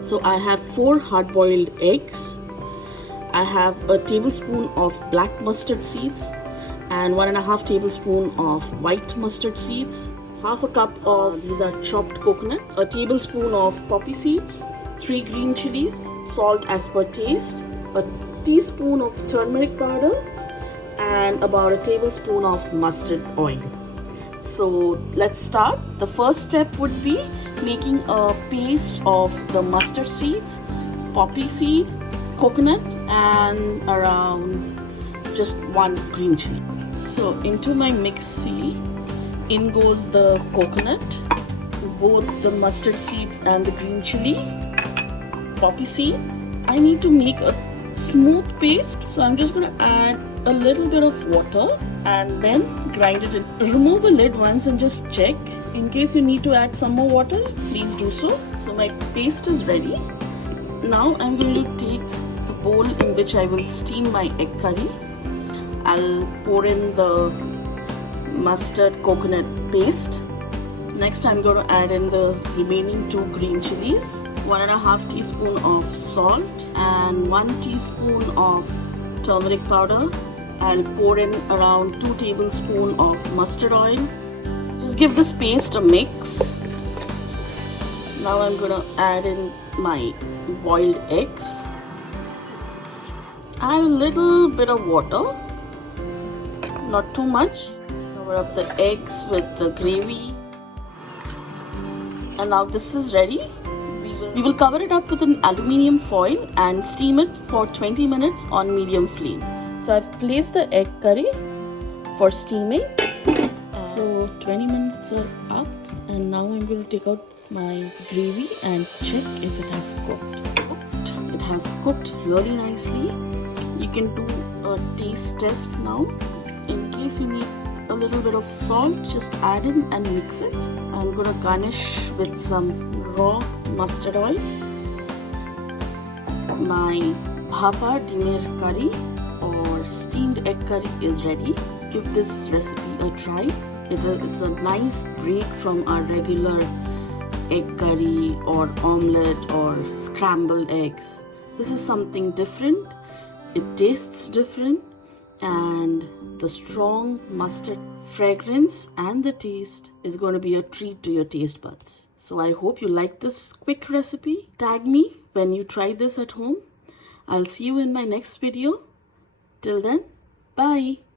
So I have 4 hard-boiled eggs. I have a tablespoon of black mustard seeds and 1.5 tablespoon of white mustard seeds. Half a cup of these are chopped coconut, a tablespoon of poppy seeds, 3 green chilies, salt as per taste, a teaspoon of turmeric powder, and about a tablespoon of mustard oil. So let's start. The first step would be making a paste of the mustard seeds, poppy seed, coconut, and around just 1 green chili. So into my mixie, in goes the coconut, both the mustard seeds and the green chili, poppy seed. I need to make a smooth paste, so I'm just going to add a little bit of water and then grind it in. Remove the lid once and just check. In case you need to add some more water, please do so. So my paste is ready. Now I'm going to take the bowl in which I will steam my egg curry. I'll pour in the mustard coconut paste. Next I'm going to add in the remaining 2 green chilies, 1.5 teaspoon of salt and 1 teaspoon of turmeric powder. I'll pour in around 2 tablespoons of mustard oil. Just give this paste a mix. Now I'm going to add in my boiled eggs. Add a little bit of water, not too much. Cover up the eggs with the gravy. And now this is ready. We will cover it up with an aluminium foil and steam it for 20 minutes on medium flame. So I've placed the egg curry for steaming. So 20 minutes are up and now I'm going to take out my gravy and check if it has cooked. It has cooked really nicely. You can do a taste test now. In case you need a little bit of salt, just add in and mix it. I'm going to garnish with some raw mustard oil. My Bhappa Dim curry or steamed egg curry is ready. Give this recipe a try. It is a nice break from our regular egg curry or omelette or scrambled eggs. This is something different. It tastes different, and the strong mustard fragrance and the taste is going to be a treat to your taste buds. So I hope you liked this quick recipe. Tag me when you try this at home. I'll see you in my next video. Till then, bye.